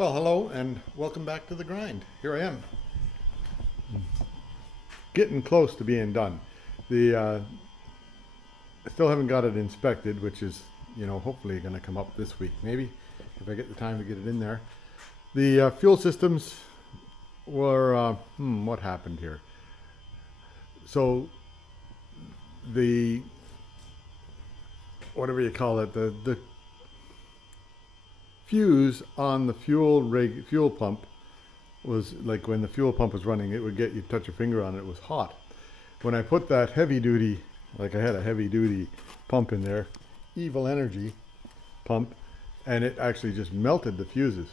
Well, hello and welcome back to the grind. Here I am, getting close to being done. I still haven't got it inspected, which is, hopefully going to come up this week, maybe, if I get the time to get it in there. The fuel systems were, what happened here? So the, whatever you call it, the fuse on the fuel pump was like, when the fuel pump was running, it would get you touch your finger on it, it was hot. When I put that heavy duty, like I had a heavy duty pump in there, evil energy pump, and it actually just melted the fuses.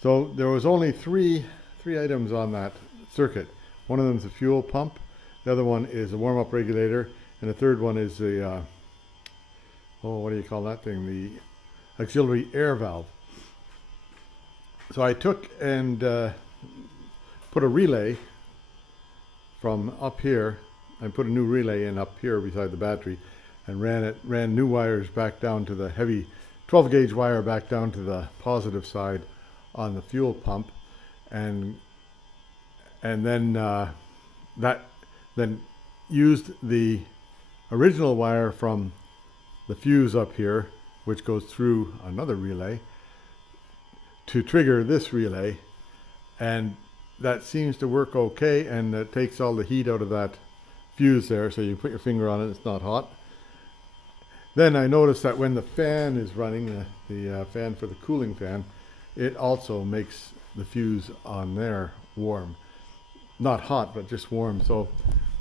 So there was only three items on that circuit. One of them is a fuel pump, the other one is a warm-up regulator, and the third one is the what do you call that thing, the auxiliary air valve. So I took and put a relay from up here. I put a new relay in up here beside the battery and ran new wires back down to the heavy 12 gauge wire back down to the positive side on the fuel pump, and then then used the original wire from the fuse up here, which goes through another relay, to trigger this relay, and that seems to work okay, and it takes all the heat out of that fuse there, so you put your finger on it, it's not hot. Then I noticed that when the fan is running, the fan for the cooling fan, it also makes the fuse on there warm. Not hot, but just warm, so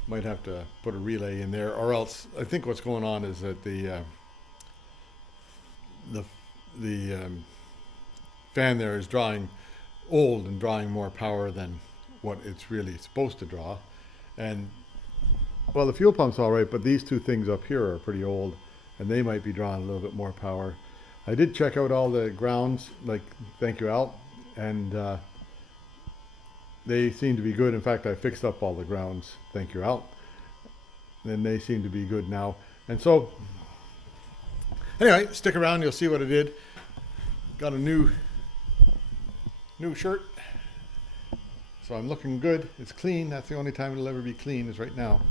might have to put a relay in there, or else I think what's going on is that the fan there is drawing old and drawing more power than what it's really supposed to draw. And well, the fuel pump's all right, but these two things up here are pretty old and they might be drawing a little bit more power. I did check out all the grounds, like, thank you, Al, and they seem to be good. In fact, I fixed up all the grounds, thank you, Al, and they seem to be good now. And so anyway, stick around, you'll see what I did. Got a new shirt, so I'm looking good. It's clean. That's the only time it'll ever be clean, is right now.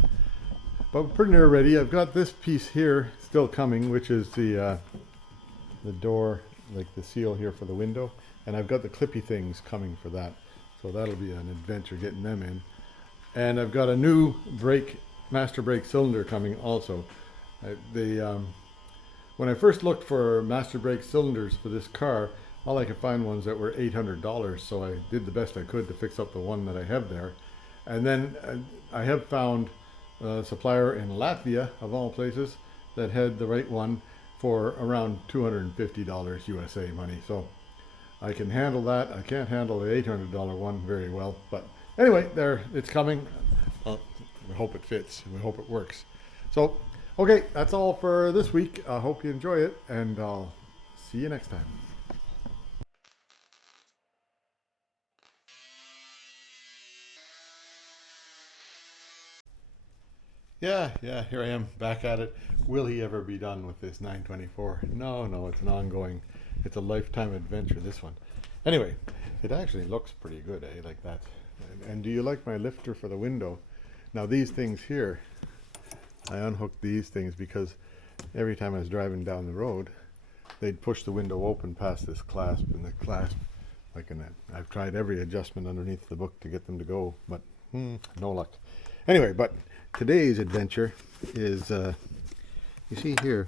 But we're pretty near ready. I've got this piece here still coming, which is the door, like the seal here for the window, and I've got the clippy things coming for that. So that'll be an adventure getting them in. And I've got a new master brake cylinder coming also. When I first looked for master brake cylinders for this car, all I could find ones that were $800, so I did the best I could to fix up the one that I have there. And then I have found a supplier in Latvia, of all places, that had the right one for around $250 USA money. So I can handle that. I can't handle the $800 one very well, but anyway, it's coming. We hope it fits, and we hope it works. So okay, that's all for this week. I hope you enjoy it, and I'll see you next time. Yeah, here I am, back at it. Will he ever be done with this 924? No, it's an ongoing, it's a lifetime adventure, this one. Anyway, it actually looks pretty good, like that. And do you like my lifter for the window? Now these things here, I unhooked these things because every time I was driving down the road, they'd push the window open past this clasp, and the clasp, like in that, I've tried every adjustment underneath the book to get them to go, but no luck. Anyway, but today's adventure is, you see here,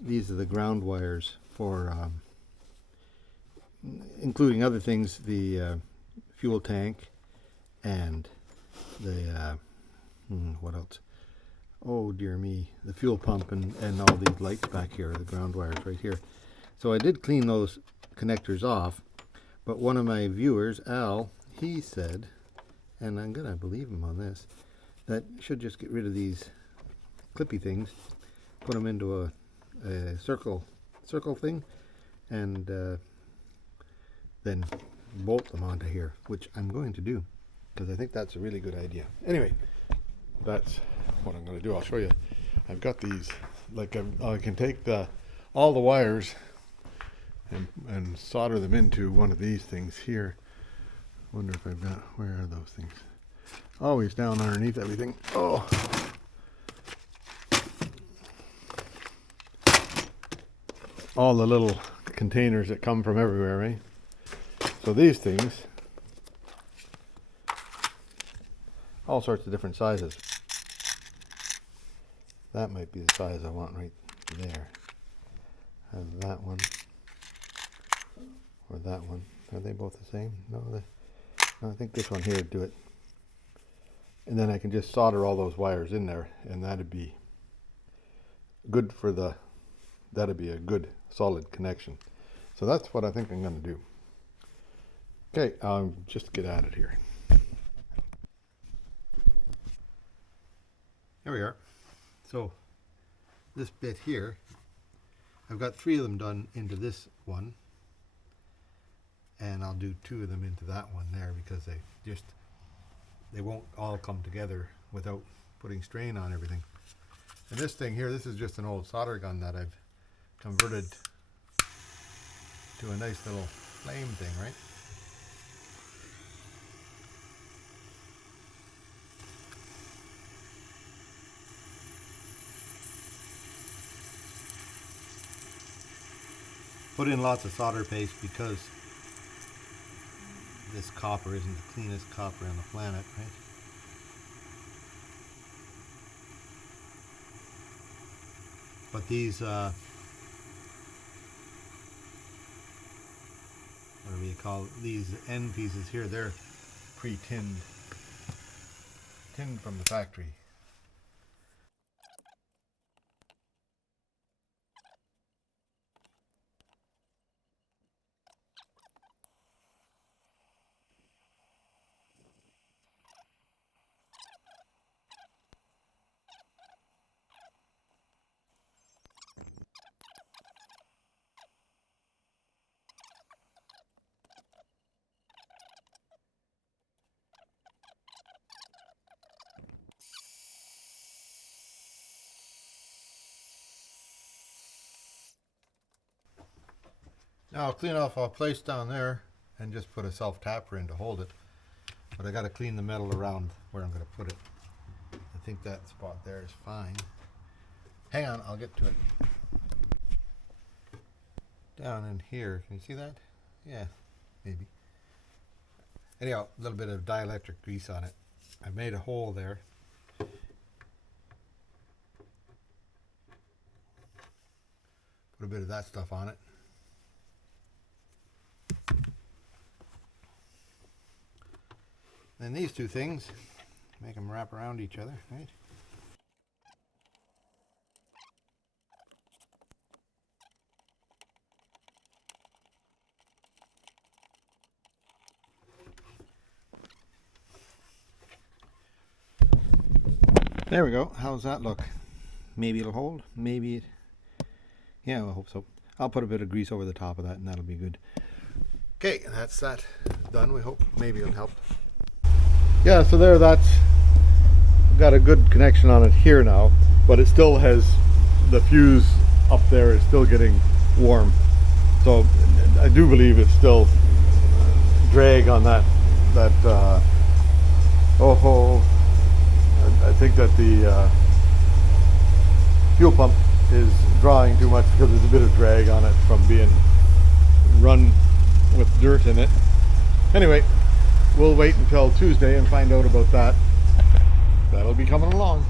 these are the ground wires for, including other things, the fuel tank and the, what else? Oh dear me, the fuel pump and all these lights back here, the ground wires right here. So I did clean those connectors off, but one of my viewers, Al, he said, and I'm gonna believe him on this, that you should just get rid of these clippy things, put them into a circle thing, and then bolt them onto here, which I'm going to do because I think that's a really good idea. Anyway, that's what I'm going to do. I'll show you. I've got these, like, I can take all the wires and solder them into one of these things here. Wonder if I've got, where are those things? Always down underneath everything. Oh. All the little containers that come from everywhere, right? So these things, all sorts of different sizes. That might be the size I want right there. Have that one, or that one. Are they both the same? No, I think this one here would do it. And then I can just solder all those wires in there, and that'd be good for the, that'd be a good solid connection. So that's what I think I'm going to do. Okay, just get at it here. Here we are. So this bit here, I've got 3 of them done into this one, and I'll do 2 of them into that one there, because they won't all come together without putting strain on everything. And this thing here, this is just an old solder gun that I've converted to a nice little flame thing, right? Put in lots of solder paste because this copper isn't the cleanest copper on the planet, right? But these, what do you call it? These end pieces here, they're pre-tinned, tinned from the factory. Now I'll clean off a place down there and just put a self-tapper in to hold it. But I got to clean the metal around where I'm going to put it. I think that spot there is fine. Hang on, I'll get to it. Down in here, can you see that? Yeah, maybe. Anyhow, a little bit of dielectric grease on it. I made a hole there. Put a bit of that stuff on it. Then these 2 things, make them wrap around each other, right? There we go. How's that look? Maybe it'll hold. Maybe it... Yeah, I hope so. I'll put a bit of grease over the top of that and that'll be good. Okay, that's that done, we hope. Maybe it'll help. Yeah, so there, that's got a good connection on it here now, but it still has, the fuse up there is still getting warm. So I do believe it's still drag on that I think that the fuel pump is drawing too much because there's a bit of drag on it from being run with dirt in it. Anyway, we'll wait until Tuesday and find out about that. That'll be coming along.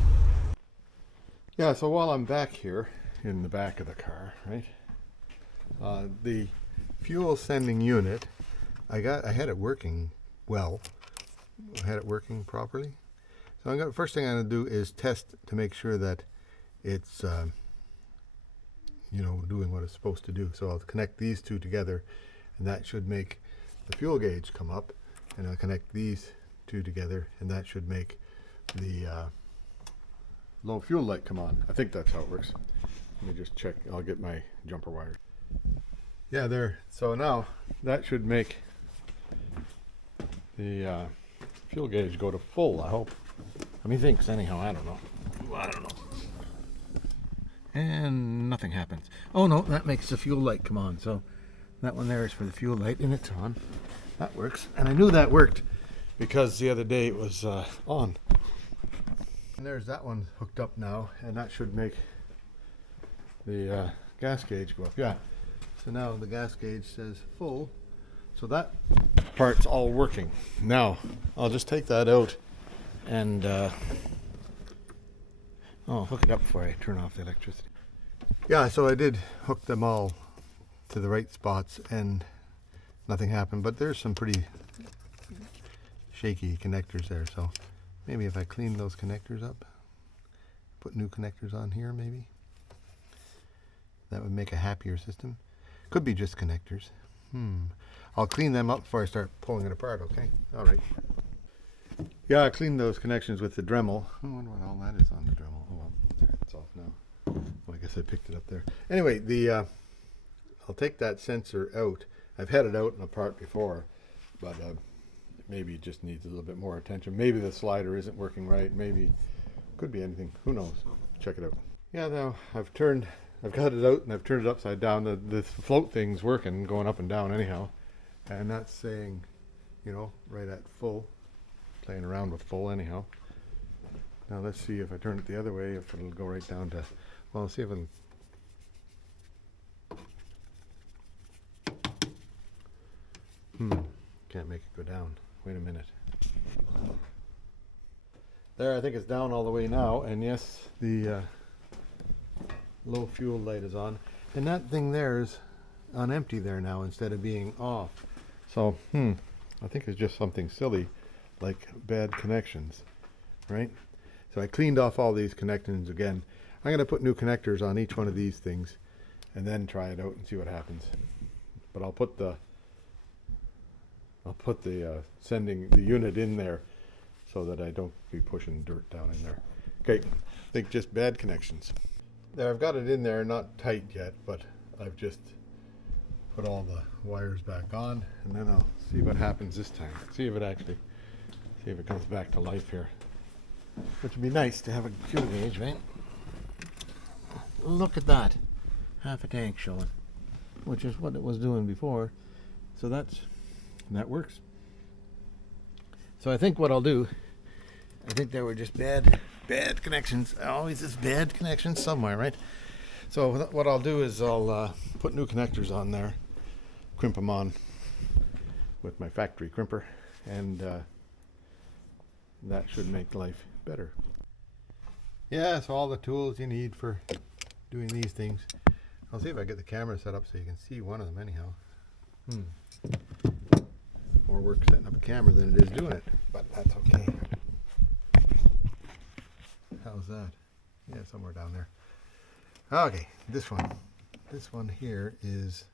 Yeah, so while I'm back here in the back of the car, right, the fuel sending unit, I had it working well. I had it working properly. So first thing I'm going to do is test to make sure that it's you know, doing what it's supposed to do. So I'll connect these 2 together, and that should make the fuel gauge come up, and I'll connect these 2 together, and that should make the low fuel light come on. I think that's how it works. Let me just check. I'll get my jumper wire. Yeah, there. So now that should make the fuel gauge go to full, I hope. Methinks anyhow, I don't know. And nothing happens. Oh no, that makes the fuel light come on. So That one there is for the fuel light, and it's on. That works. And I knew that worked because the other day it was on. And there's that one hooked up now, and that should make the gas gauge go up. Yeah. So now the gas gauge says full. So that part's all working. Now, I'll just take that out and hook it up before I turn off the electricity. Yeah, so I did hook them all to the right spots and nothing happened, but there's some pretty shaky connectors there, so maybe if I clean those connectors up, put new connectors on here maybe, that would make a happier system. Could be just connectors. I'll clean them up before I start pulling it apart, okay? Alright. Yeah, I cleaned those connections with the Dremel. I wonder what all that is on the Dremel. Oh well, it's off now. Well, I guess I picked it up there. Anyway, I'll take that sensor out. I've had it out and apart before, but maybe it just needs a little bit more attention. Maybe the slider isn't working right. Maybe, could be anything. Who knows? Check it out. Yeah, now I've got it out and I've turned it upside down. The float thing's working, going up and down anyhow. And that's saying, you know, right at full. Playing around with full anyhow. Now let's see if I turn it the other way, if it'll go right down to, well, let's see if it'll. Can't make it go down. Wait a minute. There, I think it's down all the way now, and yes, the low fuel light is on. And that thing there is on empty there now instead of being off. So, I think it's just something silly like bad connections, right? So I cleaned off all these connections again. I'm going to put new connectors on each one of these things and then try it out and see what happens. But I'll put the sending the unit in there so that I don't be pushing dirt down in there. Okay, I think just bad connections. There, I've got it in there, not tight yet, but I've just put all the wires back on, and then I'll see what happens this time. See if it comes back to life here. Which would be nice to have a fuel gauge, right? Look at that. Half a tank showing. Which is what it was doing before. So that works. So I think what I'll do, I think there were just bad connections. Always is bad connections somewhere, right? So what I'll do is I'll put new connectors on there, crimp them on with my factory crimper, and that should make life better. Yeah, so all the tools you need for doing these things. I'll see if I get the camera set up so you can see one of them anyhow. More work setting up a camera than it is doing it, but that's okay. How's that? Yeah, somewhere down there. Okay, this one here is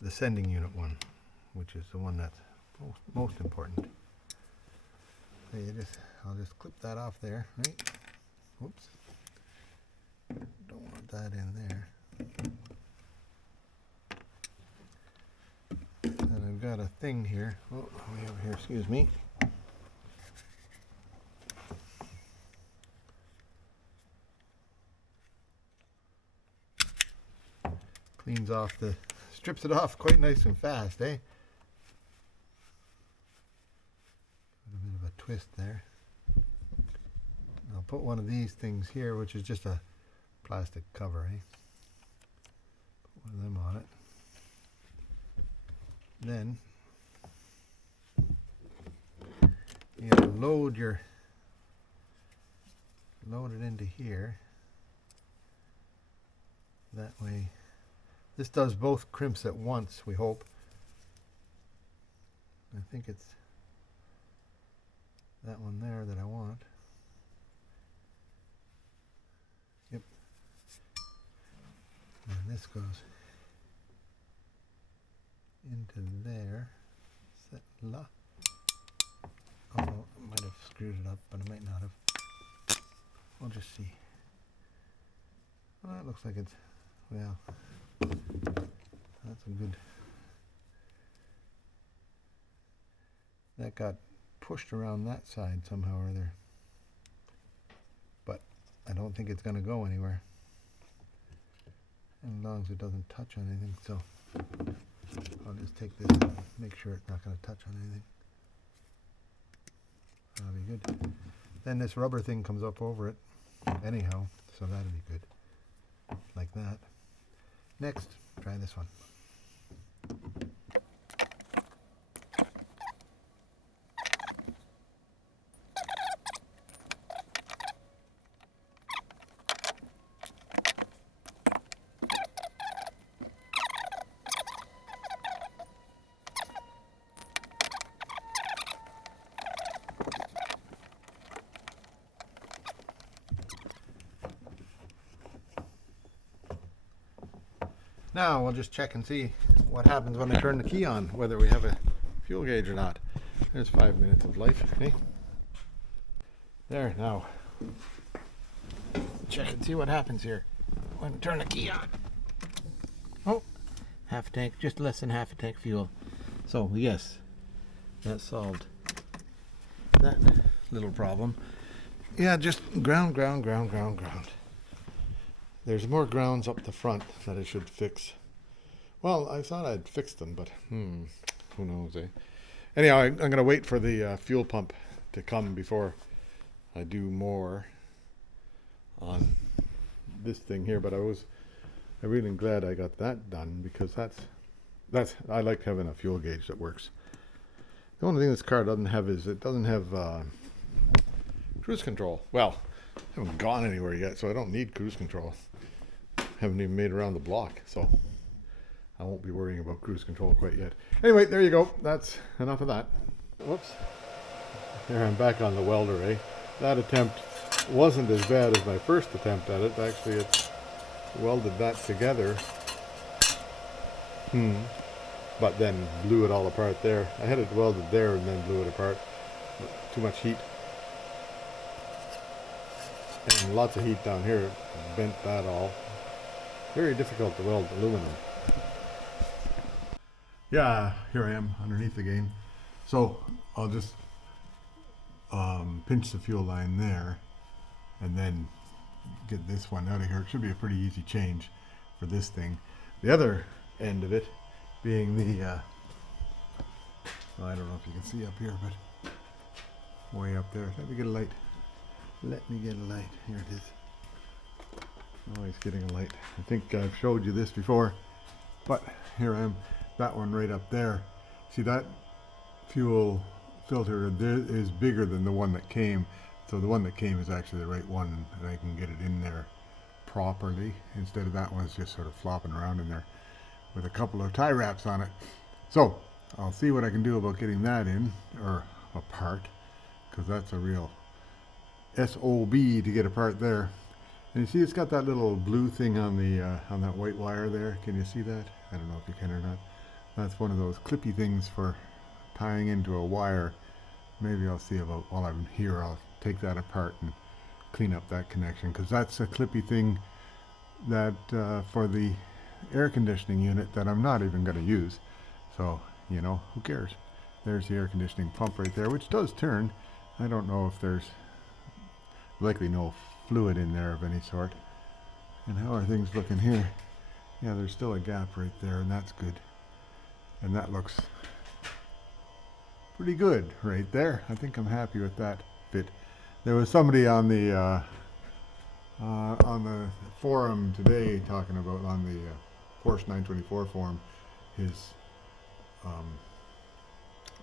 the sending unit one, which is the one that's most important. So I'll just clip that off there, right? Whoops. Don't want that in there. And I've got a thing here. Oh, way over here, excuse me. Cleans off strips it off quite nice and fast, eh? A bit of a twist there. I'll put one of these things here, which is just a plastic cover, eh? Put one of them on it. Then you gotta load it into here. That way, this does both crimps at once, we hope. I think it's that one there that I want. Yep. And this goes into there. Set la. Oh, I might have screwed it up, but I might not have. We'll just see. Well, it looks like it's, well, that's a good. That got pushed around that side somehow or other. But I don't think it's going to go anywhere. As long as it doesn't touch on anything, so I'll just take this and make sure it's not going to touch on anything. That'll be good. Then this rubber thing comes up over it anyhow, so that'll be good. Like that. Next, try this one. Now we'll just check and see what happens when I turn the key on, whether we have a fuel gauge or not. There's 5 minutes of life. Okay? There, now check and see what happens here when I turn the key on. Oh, half a tank, just less than half a tank fuel. So yes, that solved that little problem. Yeah, just ground. There's more grounds up the front that I should fix. Well, I thought I'd fixed them, but who knows, eh? Anyhow, I'm going to wait for the fuel pump to come before I do more on this thing here. But I'm really glad I got that done, because that's I like having a fuel gauge that works. The only thing this car doesn't have is it doesn't have cruise control. Well, I haven't gone anywhere yet, so I don't need cruise control. Haven't even made it around the block, so I won't be worrying about cruise control quite yet. Anyway, there you go. That's enough of that. Whoops. Here I'm back on the welder, eh? That attempt wasn't as bad as my first attempt at it. Actually, it welded that together. But then blew it all apart there. I had it welded there and then blew it apart. Too much heat. And lots of heat down here. Bent that all. Very difficult to weld aluminum. Yeah, here I am underneath again. So I'll just pinch the fuel line there and then get this one out of here. It should be a pretty easy change for this thing. The other end of it being the well, I don't know if you can see up here, but way up there. Let me get a light. Let me get a light. Here it is. Always getting a light. I think I've showed you this before, but here I am. That one right up there. See, that fuel filter there is bigger than the one that came. So the one that came is actually the right one, and I can get it in there properly instead of that one's just sort of flopping around in there with a couple of tie wraps on it. So I'll see what I can do about getting that in or apart, because that's a real SOB to get apart there. And you see it's got that little blue thing on the on that white wire there. Can you see that? I don't know if you can or not. That's one of those clippy things for tying into a wire. Maybe I'll see about, while I'm here, I'll take that apart and clean up that connection, because that's a clippy thing that for the air conditioning unit that I'm not even going to use. So, you know, who cares? There's the air conditioning pump right there, which does turn. I don't know if there's likely no fluid in there of any sort. And how are things looking here? Yeah, there's still a gap right there, and that's good. And that looks pretty good right there. I think I'm happy with that fit. There was somebody on the forum today talking about, on the Porsche 924 forum, his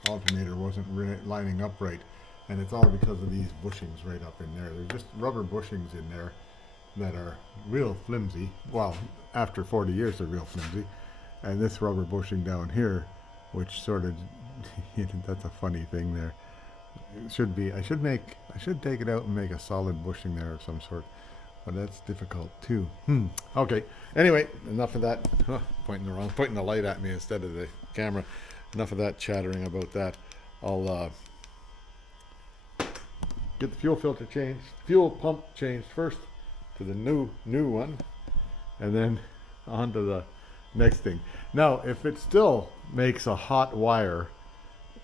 alternator wasn't lining up right. And it's all because of these bushings right up in there. There's just rubber bushings in there that are real flimsy. Well, after 40 years they're real flimsy. And this rubber bushing down here, which sort of, that's a funny thing there. It should be, I should take it out and make a solid bushing there of some sort. But that's difficult too. Okay, anyway, enough of that. Pointing the light at me instead of the camera. Enough of that chattering about that. I'll get the fuel filter changed, fuel pump changed first to the new one, and then on to the next thing. Now, if it still makes a hot wire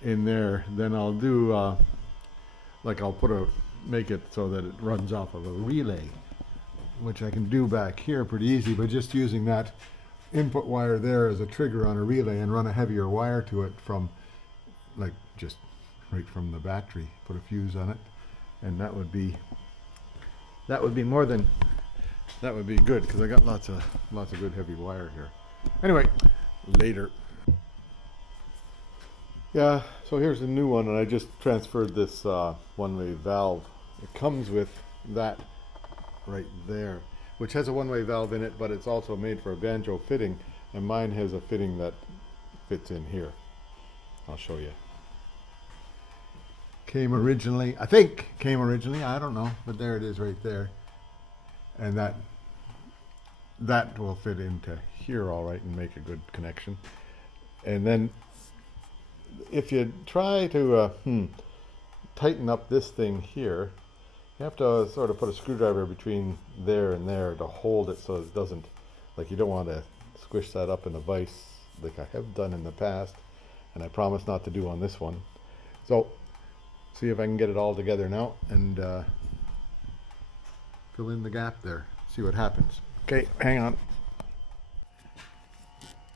in there, then I'll do like I'll make it so that it runs off of a relay, which I can do back here pretty easy by just using that input wire there as a trigger on a relay and run a heavier wire to it from, like, just right from the battery. Put a fuse on it, and that would be more than, that would be good, because I got lots of good heavy wire here. Anyway, later. Yeah, so here's a new one, and I just transferred this one-way valve. It comes with that right there, which has a one-way valve in it, but it's also made for a banjo fitting, and mine has a fitting that fits in here. I'll show you. I think came originally, I don't know, but there it is right there. And that will fit into here all right and make a good connection. And then if you try to tighten up this thing here, you have to sort of put a screwdriver between there and there to hold it so it doesn't, like, you don't want to squish that up in a vise like I have done in the past, and I promise not to do on this one. So see if I can get it all together now and fill in the gap there, see what happens. Okay, hang on.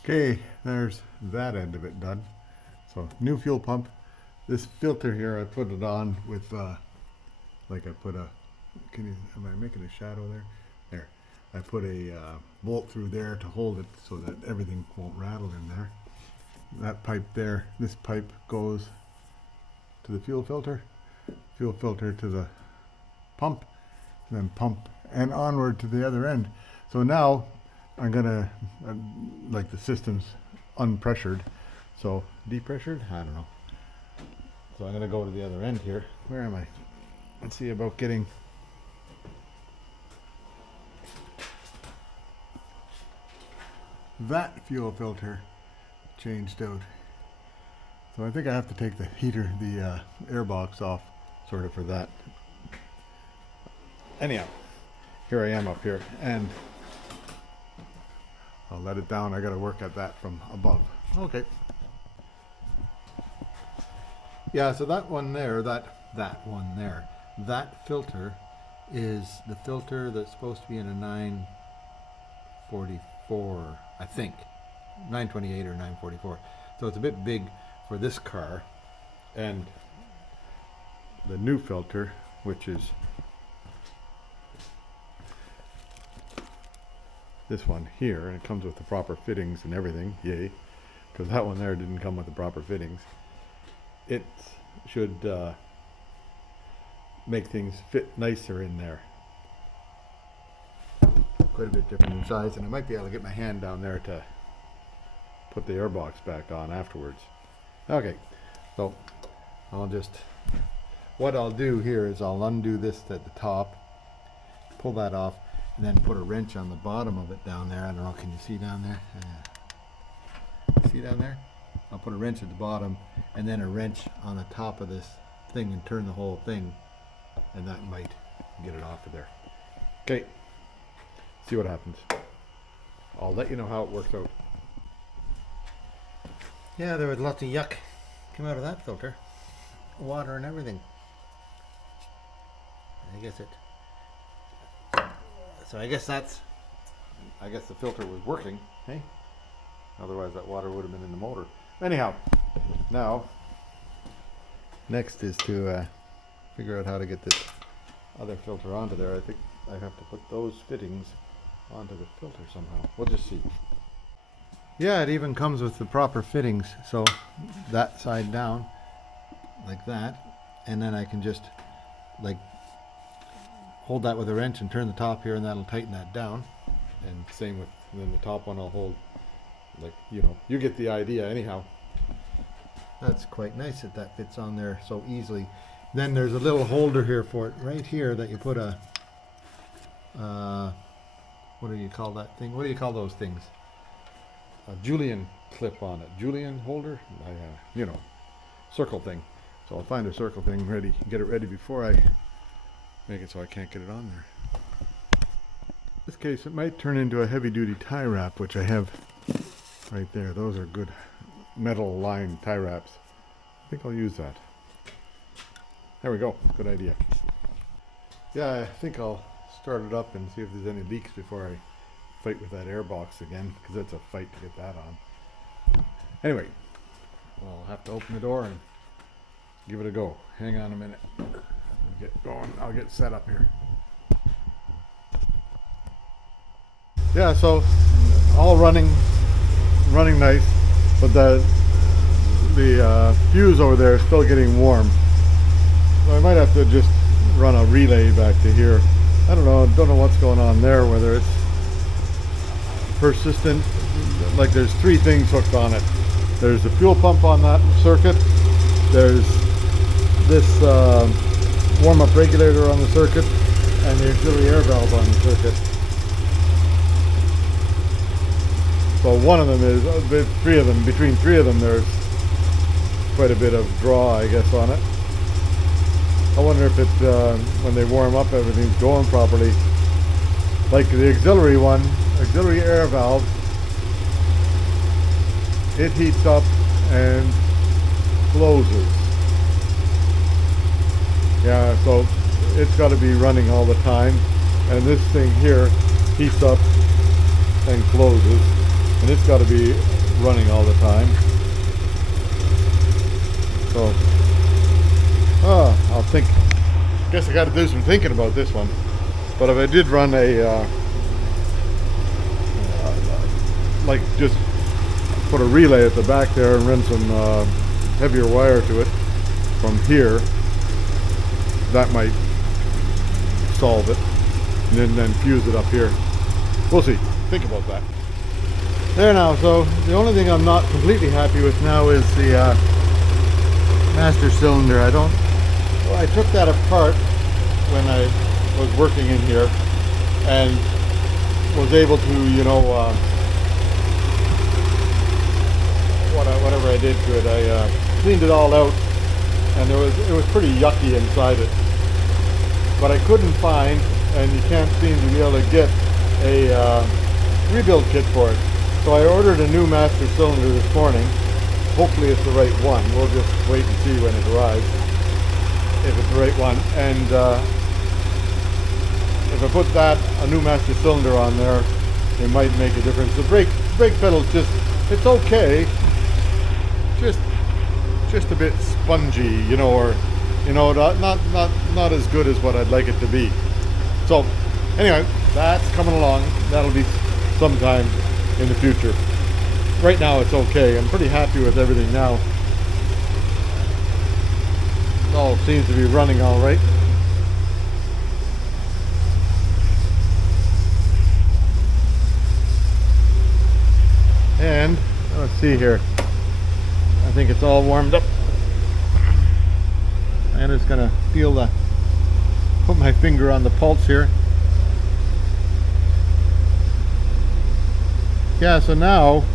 Okay, there's that end of it done. So new fuel pump. This filter here, I put it on with like I put a, am I making a shadow there? There. I put a bolt through there to hold it so that everything won't rattle in there. That pipe there, this pipe goes to the fuel filter to the pump, and then pump and onward to the other end. So now I'm gonna, like, the system's unpressured, so depressured, I don't know. So I'm gonna go to the other end here. Where am I? Let's see about getting that fuel filter changed out. So I think I have to take the heater, the air box off, sort of, for that. Anyhow, here I am up here, and I'll let it down. I got to work at that from above. Okay. Yeah, so that one there, that one there, that filter is the filter that's supposed to be in a 944, I think, 928 or 944. So it's a bit big for this car, and the new filter, which is this one here, and it comes with the proper fittings and everything, yay, because that one there didn't come with the proper fittings. It should make things fit nicer in there. Quite a bit different in size, and I might be able to get my hand down there to put the airbox back on afterwards. Okay, so what I'll do here is I'll undo this at the top, pull that off, and then put a wrench on the bottom of it down there. I don't know, can you see down there? See down there? I'll put a wrench at the bottom and then a wrench on the top of this thing and turn the whole thing, and that might get it off of there. Okay, see what happens. I'll let you know how it works out. Yeah, there was lots of yuck come out of that filter. Water and everything. So I guess the filter was working, hey? Otherwise that water would have been in the motor. Anyhow, now, next is to figure out how to get this other filter onto there. I think I have to put those fittings onto the filter somehow. We'll just see. Yeah, it even comes with the proper fittings. So that side down, like that, and then I can just, like, hold that with a wrench and turn the top here, and that'll tighten that down. And same with, then the top one I'll hold, like, you know, you get the idea. Anyhow, that's quite nice that that fits on there so easily. Then there's a little holder here for it right here that you put a what do you call that thing? What do you call those things? A Julian clip on it. Julian holder? You know, circle thing. So I'll find a circle thing ready, get it ready before I make it so I can't get it on there. In this case, it might turn into a heavy-duty tie wrap, which I have right there. Those are good metal lined tie wraps. I think I'll use that. There we go. Good idea. Yeah, I think I'll start it up and see if there's any leaks before I fight with that air box again, because it's a fight to get that on. Anyway, I'll have to open the door and give it a go. Hang on a minute. I'll get going. I'll get set up here. Yeah, so all running nice, but the fuse over there is still getting warm. So I might have to just run a relay back to here. I don't know what's going on there, whether it's persistent. Like there's three things hooked on it. There's the fuel pump on that circuit. There's this warm-up regulator on the circuit, and the auxiliary air valve on the circuit. So one of them is, between three of them there's quite a bit of draw, I guess, on it. I wonder if it, when they warm up, everything's going properly. Like the auxiliary one, auxiliary air valve, it heats up and closes. Yeah, so it's got to be running all the time. And this thing here heats up and closes. And it's got to be running all the time. So, I'll think. Guess I got to do some thinking about this one. But if I did run a, like just put a relay at the back there and run some heavier wire to it from here, that might solve it. And then fuse it up here. We'll see. Think about that. There now, so the only thing I'm not completely happy with now is the master cylinder. I took that apart when I was working in here and was able to, whatever I did to it, I cleaned it all out, and it was pretty yucky inside it. But I couldn't find, and you can't seem to be able to get a rebuild kit for it. So I ordered a new master cylinder this morning. Hopefully it's the right one. We'll just wait and see when it arrives, if it's the right one. And if I put a new master cylinder on there, it might make a difference. The brake pedal's it's okay. Just a bit spongy, or not as good as what I'd like it to be. So anyway, that's coming along. That'll be sometime in the future. Right now it's okay. I'm pretty happy with everything now. It all seems to be running all right. And let's see here. I think it's all warmed up. I'm just gonna put my finger on the pulse here. Yeah, so now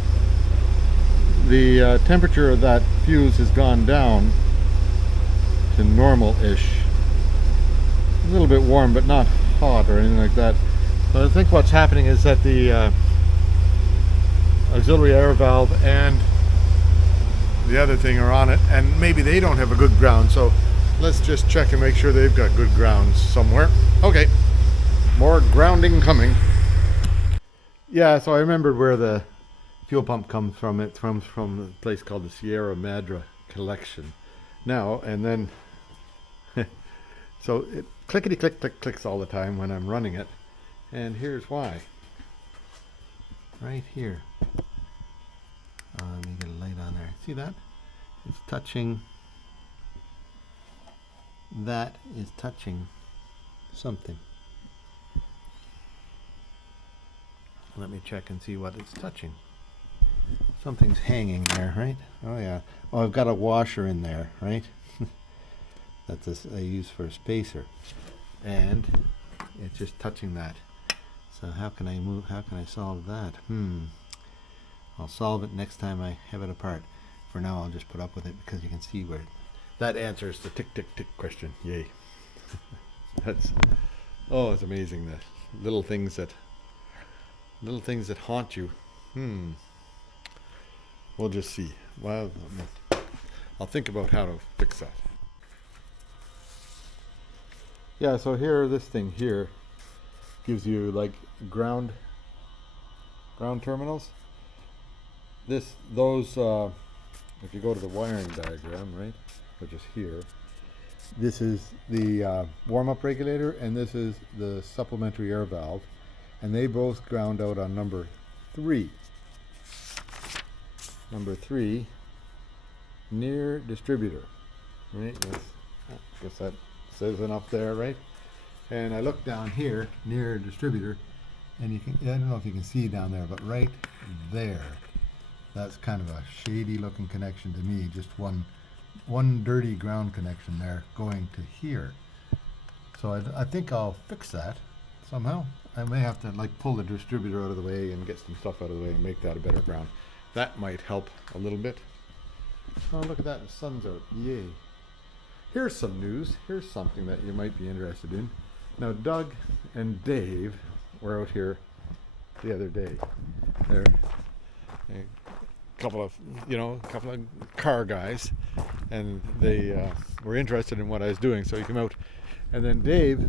the temperature of that fuse has gone down to normal-ish. A little bit warm, but not hot or anything like that. So I think what's happening is that the auxiliary air valve and the other thing are on it, and maybe they don't have a good ground. So let's just check and make sure they've got good grounds somewhere. Okay, more grounding coming. Yeah, so I remembered where the fuel pump comes from. It comes from a place called the Sierra Madre Collection. Now, and then, so it clickety click click clicks all the time when I'm running it. And here's why. Right here. Let me get a light on there. See that? It's touching. That is touching something. Let me check and see what it's touching. Something's hanging there, right? Oh yeah. Oh, I've got a washer in there, right? That's this I use for a spacer, and it's just touching that. So how can I solve that? I'll solve it next time I have it apart. For now, I'll just put up with it because you can see where that answers the tick tick tick question. Yay. It's amazing, the little things that haunt you. We'll just see. Well, I'll think about how to fix that. Yeah, so here, this thing here gives you like ground ground terminals. If you go to the wiring diagram, right, which is here, this is the warm-up regulator, and this is the supplementary air valve, and they both ground out on number 3. Number 3, near distributor, right? I guess that says enough there, right? And I look down here near distributor, and you can, I don't know if you can see down there, but right there, that's kind of a shady looking connection to me. Just one dirty ground connection there going to here. So I think I'll fix that somehow. I may have to like pull the distributor out of the way and get some stuff out of the way and make that a better ground. That might help a little bit. Oh, look at that, the sun's out, yay. Here's some news. Here's something that you might be interested in. Now, Doug and Dave were out here the other day. They're a couple of car guys, and they were interested in what I was doing, so he came out. And then Dave,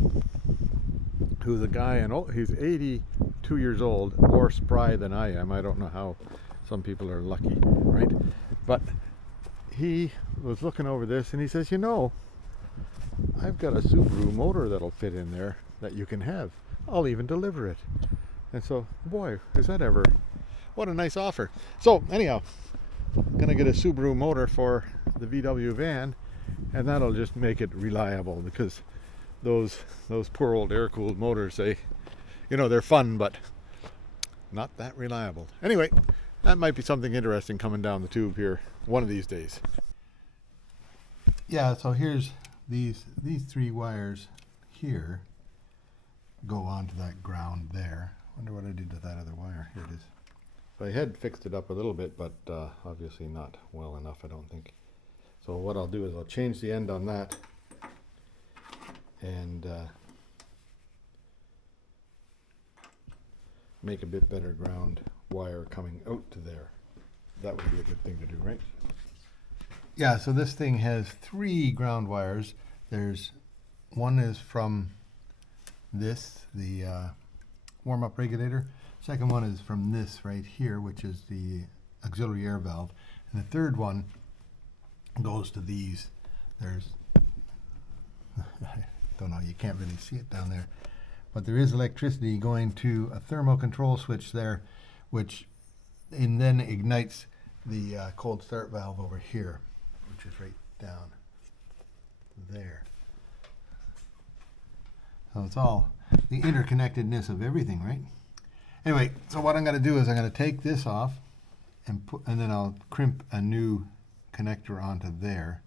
who's a guy, and he's 82 years old, more spry than I am. I don't know how some people are lucky, right? But he was looking over this, and he says, you know, I've got a Subaru motor that'll fit in there that you can have. I'll even deliver it. And so, boy, is that ever, what a nice offer. So anyhow, I'm gonna get a Subaru motor for the VW van, and that'll just make it reliable, because those poor old air-cooled motors, they're fun, but not that reliable. Anyway, that might be something interesting coming down the tube here one of these days. Yeah, so here's these 3 wires here go onto that ground there. Wonder what I did to that other wire. Here it is. I had fixed it up a little bit, but obviously not well enough, I don't think. So what I'll do is I'll change the end on that, and make a bit better ground wire coming out to there. That would be a good thing to do, right? Yeah, so this thing has 3 ground wires. There's one is from this, the warm-up regulator. Second one is from this right here, which is the auxiliary air valve. And the third one goes to these. There's, I don't know, you can't really see it down there, but there is electricity going to a thermal control switch there, which then ignites the cold start valve over here, which is right down there. So it's all the interconnectedness of everything, right? Anyway, so what I'm going to do is I'm going to take this off and then I'll crimp a new connector onto there.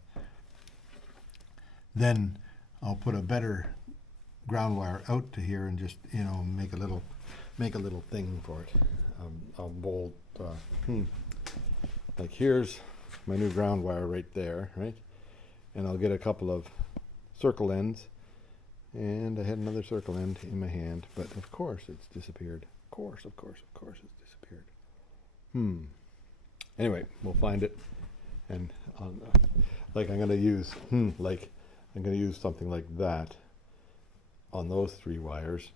Then I'll put a better ground wire out to here and just, make a little thing for it. I'll bolt like here's my new ground wire right there, right? And I'll get a couple of circle ends, and I had another circle end in my hand, but of course it's disappeared. Of course it's disappeared. Anyway, we'll find it, and I'm gonna use something like that on those 3 wires,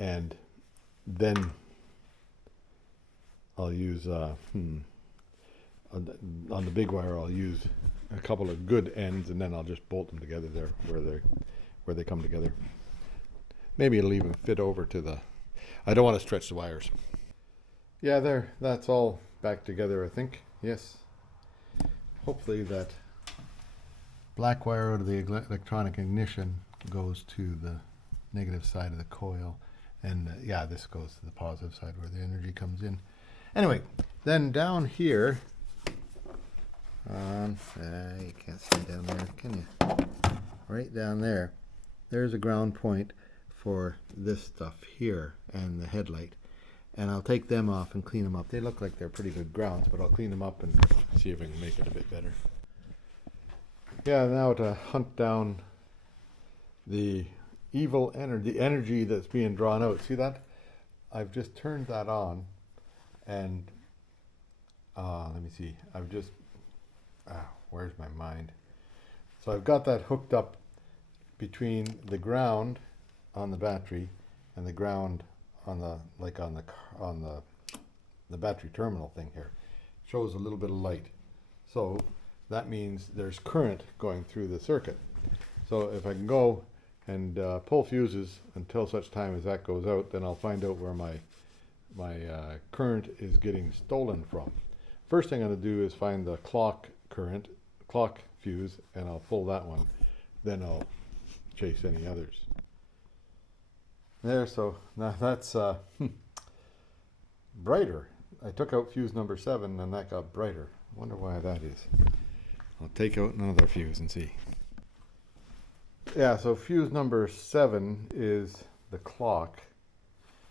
and then I'll use on the big wire I'll use a couple of good ends, and then I'll just bolt them together there where they come together. Maybe it'll even fit over to the, I don't want to stretch the wires. Yeah, there, that's all back together, I think. Yes. Hopefully that black wire out of the electronic ignition goes to the negative side of the coil, and yeah, this goes to the positive side where the energy comes in. Anyway, then down here, you can't see down there, can you? Right down there, there's a ground point for this stuff here and the headlight. And I'll take them off and clean them up. They look like they're pretty good grounds, but I'll clean them up and see if I can make it a bit better. Yeah, now to hunt down the evil energy, the energy that's being drawn out. See that? I've just turned that on, and let me see. I've just, where's my mind? So I've got that hooked up between the ground on the battery and the ground the battery terminal thing here. Shows a little bit of light. So that means there's current going through the circuit. So if I can go and pull fuses until such time as that goes out, then I'll find out where my current is getting stolen from. First thing I'm going to do is find the clock fuse, and I'll pull that one. Then I'll chase any others. There, so now that's brighter. I took out fuse number 7 and that got brighter. I wonder why that is. I'll take out another fuse and see. Yeah, so fuse number 7 is the clock,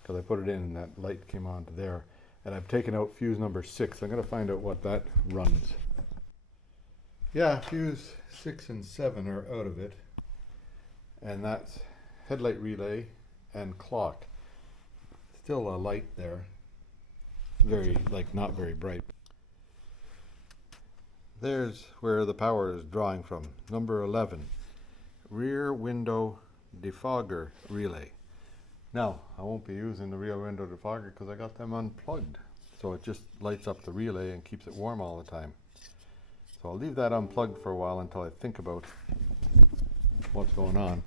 because I put it in and that light came on to there. And I've taken out fuse number 6. I'm going to find out what that runs. Yeah, fuse 6 and 7 are out of it. And that's headlight relay and clock. Still a light there. Very, not very bright. There's where the power is drawing from. Number 11. Rear window defogger relay. Now, I won't be using the rear window defogger because I got them unplugged. So it just lights up the relay and keeps it warm all the time. So I'll leave that unplugged for a while until I think about what's going on.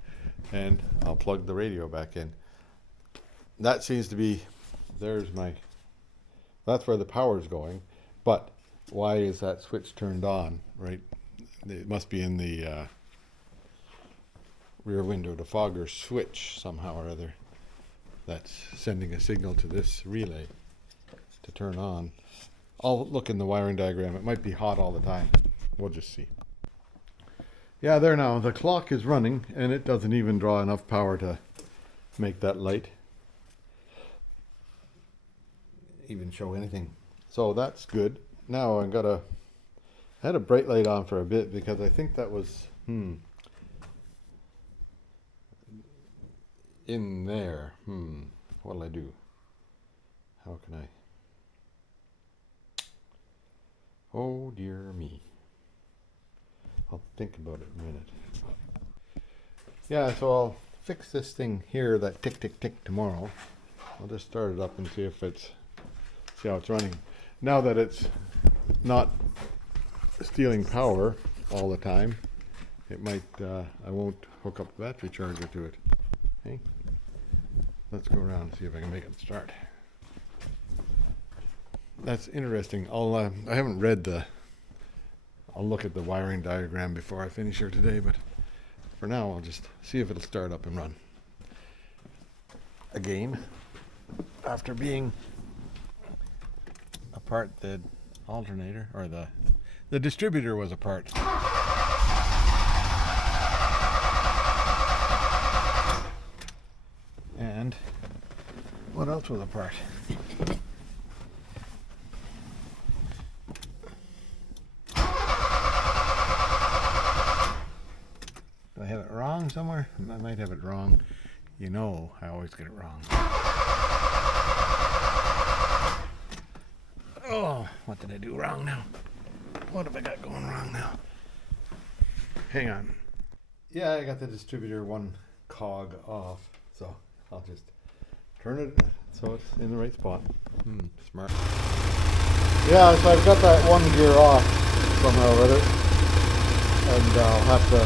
And I'll plug the radio back in. That seems to be, that's where the power is going. But why is that switch turned on, right? It must be in the rear window defogger switch somehow or other. That's sending a signal to this relay to turn on. I'll look in the wiring diagram. It might be hot all the time. We'll just see. Yeah, there now. The clock is running and it doesn't even draw enough power to make that light even show anything. So that's good. Now I had a bright light on for a bit because I think that was in there. What'll I do? How can I? Oh dear me. I'll think about it in a minute. Yeah, so I'll fix this thing here, that tick tick tick, tomorrow. I'll just start it up and see how it's running. Now that it's not stealing power all the time, it might, I won't hook up the battery charger to it. Okay? Let's go around and see if I can make it start. That's interesting. I haven't read I'll look at the wiring diagram before I finish here today, but for now I'll just see if it'll start up and run. Again, after being apart, the alternator, or the distributor was apart. And what else was apart? Do I have it wrong somewhere? I might have it wrong. You know, I always get it wrong. Oh, what did I do wrong now? What have I got going wrong now? Hang on. Yeah, I got the distributor one cog off, so I'll just turn it so it's in the right spot. Smart. Yeah, so I've got that one gear off somehow or other, and I'll have to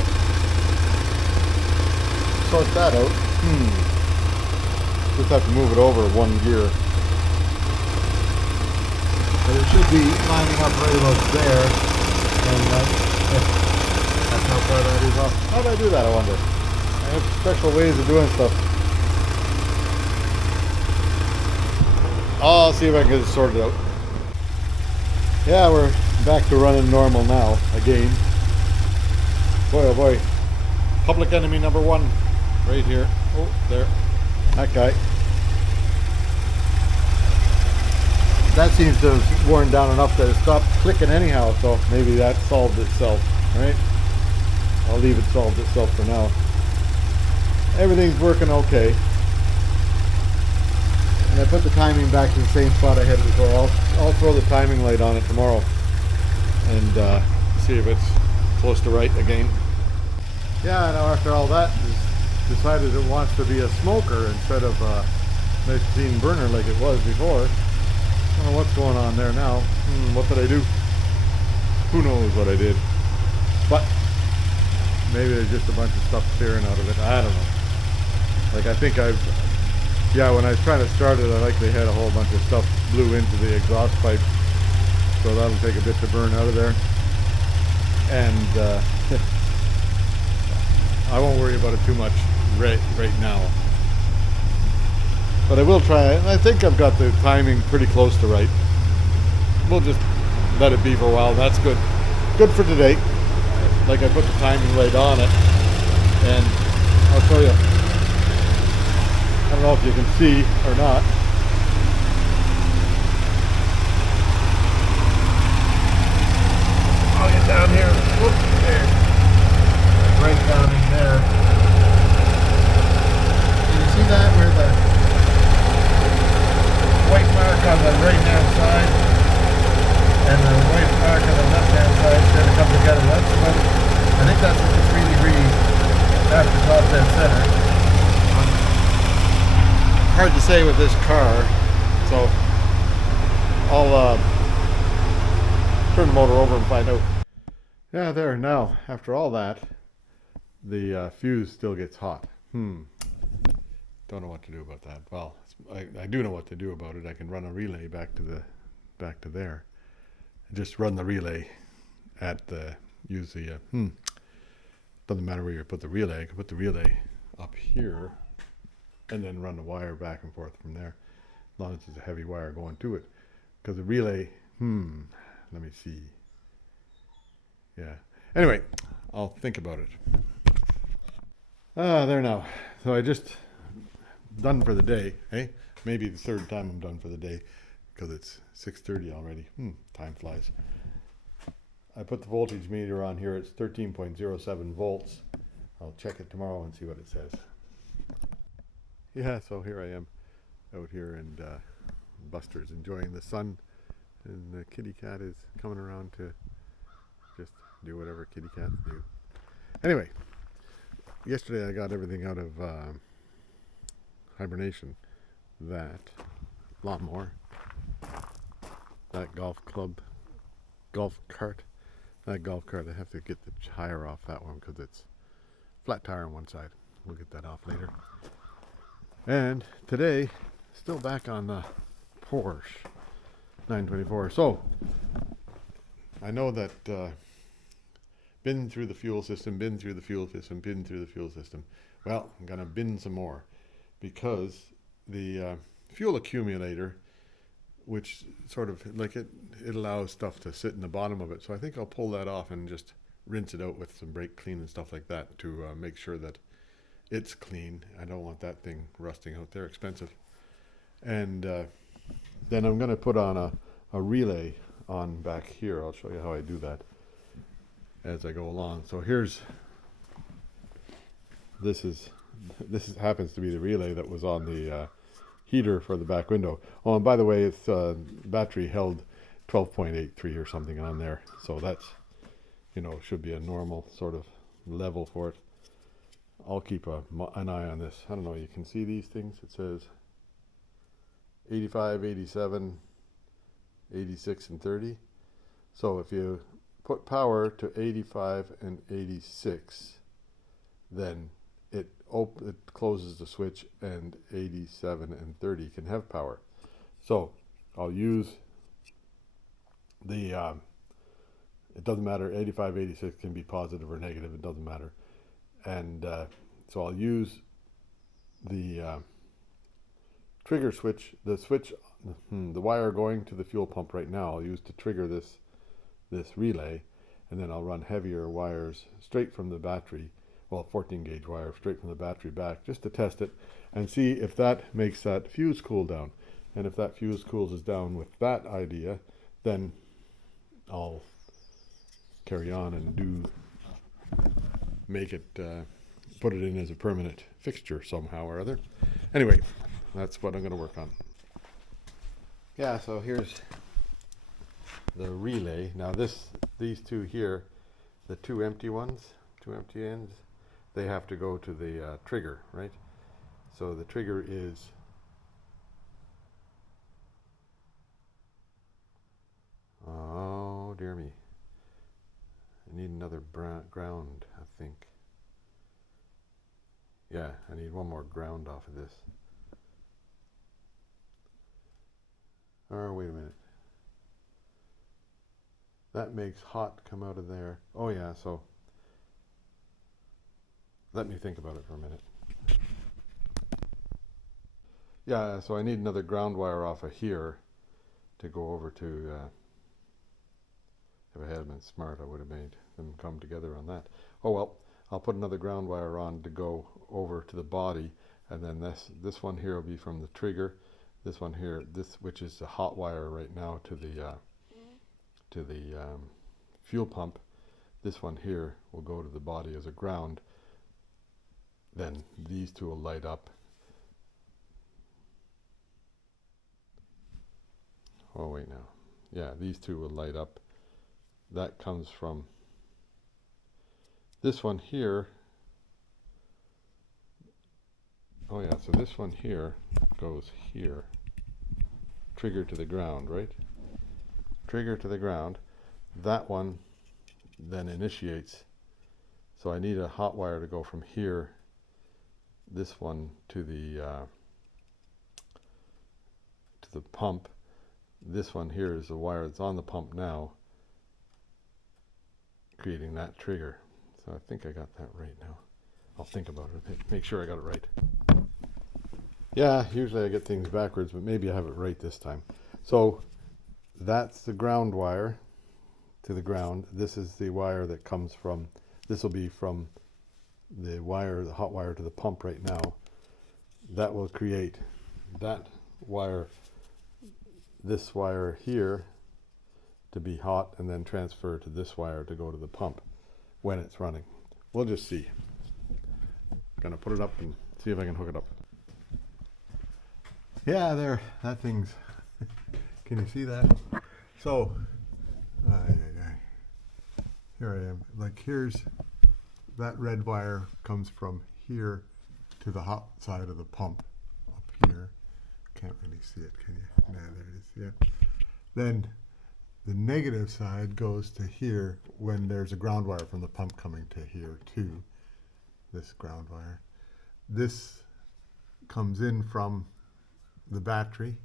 sort that out. Just have to move it over one gear. But it should be lining up right about there, and that's how far that is off. How did I do that, I wonder? I have special ways of doing stuff. I'll see if I can get it sorted out. Yeah, we're back to running normal now, again. Boy, oh boy. Public enemy number 1, right here. Oh, there. That guy. That seems to have worn down enough that it stopped clicking anyhow, so maybe that solved itself, right? I'll leave it solved itself for now. Everything's working okay. And I put the timing back to the same spot I had it before. I'll throw the timing light on it tomorrow and see if it's close to right again. Yeah, now after all that, it's decided it wants to be a smoker instead of nice clean burner like it was before. I don't know what's going on there now. What did I do? Who knows what I did? But maybe there's just a bunch of stuff clearing out of it. I don't know. Like I think when I was trying to start it, I likely had a whole bunch of stuff blew into the exhaust pipe. So that'll take a bit to burn out of there. And I won't worry about it too much right now. But I will try it, and I think I've got the timing pretty close to right. We'll just let it be for a while. That's good. Good for today. Like I put the timing right on it. And I'll show you. I don't know if you can see or not. I'll get down here. Whoop, there. Right down in there. Can you see that where the white mark on the right hand side and the white mark on the left hand side kind of come together? That's about, I think that's at the 3 degree after top dead center. Hard to say with this car, so I'll turn the motor over and find out. Yeah, there, now, after all that, the fuse still gets hot. Don't know what to do about that. Well, I do know what to do about it. I can run a relay back to there. Just run the relay at the, use the, doesn't matter where you put the relay. I can put the relay up here and then run the wire back and forth from there. As long as it's a heavy wire going to it. Because the relay, let me see. Yeah. Anyway, I'll think about it. There now. So I just done for the day. Hey, maybe the third time I'm done for the day because it's 6:30 already. Time flies. I put the voltage meter on here. It's 13.07 volts. I'll check it tomorrow and see what it says. Yeah, so here I am out here, and Buster's enjoying the sun, and the kitty cat is coming around to just do whatever kitty cats do. Anyway, yesterday I got everything out of hibernation. That lawnmower, that golf cart, I have to get the tire off that one because it's flat tire on one side. We'll get that off later. And today, still back on the Porsche 924. So, I know that been through the fuel system. Well, I'm going to bin some more because the fuel accumulator, which sort of like it allows stuff to sit in the bottom of it. So I think I'll pull that off and just rinse it out with some brake clean and stuff like that to make sure that it's clean. I don't want that thing rusting out. They're expensive. And then I'm going to put on a relay on back here. I'll show you how I do that as I go along. So this happens to be the relay that was on the heater for the back window. Oh, and by the way, it's battery held 12.83 or something on there. So that's, should be a normal sort of level for it. I'll keep an eye on this. I don't know, you can see these things. It says 85, 87, 86, and 30. So if you put power to 85 and 86, then it closes the switch, and 87 and 30 can have power. So I'll use the, it doesn't matter, 85, 86 can be positive or negative, it doesn't matter. And so I'll use the trigger switch, the wire going to the fuel pump right now, I'll use to trigger this relay, and then I'll run heavier wires straight from the battery, 14 gauge wire straight from the battery back, just to test it and see if that makes that fuse cool down. And if that fuse cools us down with that idea, then I'll carry on and make it, put it in as a permanent fixture somehow or other. Anyway, that's what I'm going to work on. Yeah, so here's the relay. Now these two here, the two empty ends, they have to go to the trigger, right? So the trigger is Oh dear me. I need another ground, I think. Yeah, I need one more ground off of this. Oh, wait a minute. That makes hot come out of there. Oh yeah, so let me think about it for a minute. Yeah, so I need another ground wire off of here to go over to, if I had been smart, I would have made them come together on that. Oh well, I'll put another ground wire on to go over to the body, and then this one here will be from the trigger. This one here, which is the hot wire right now to the fuel pump. This one here will go to the body as a ground. Then these two will light up. Oh wait now. Yeah, these two will light up. That comes from this one here. Oh yeah, so this one here goes here. Trigger to the ground, right? Trigger to the ground. That one then initiates. So I need a hot wire to go from here, this one, to the pump. This one here is the wire that's on the pump now, creating that trigger. So I think I got that right now. I'll think about it a bit, make sure I got it right. Yeah, usually I get things backwards, but maybe I have it right this time. So that's the ground wire to the ground. This is the wire that comes from, this will be from the wire, the hot wire to the pump right now. That will create that wire, this wire here to be hot, and then transfer to this wire to go to the pump when it's running. We'll just see. Gonna put it up and see if I can hook it up. Yeah, there, that thing's, can you see that? So, here I am. Like here's, that red wire comes from here to the hot side of the pump up here. Can't really see it, can you? Nah, there it is, yeah. Then the negative side goes to here when there's a ground wire from the pump coming to here too. This ground wire. This comes in from the battery.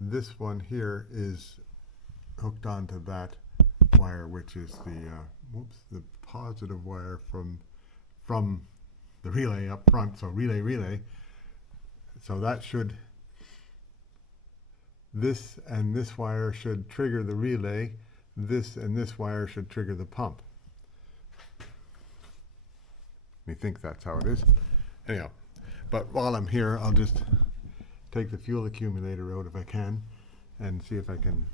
This one here is hooked onto that wire, which is the positive wire from the relay up front. So relay. So that should, this and this wire should trigger the relay. This and this wire should trigger the pump. We think that's how it is. Anyhow, but while I'm here, I'll just take the fuel accumulator out if I can, and see if I can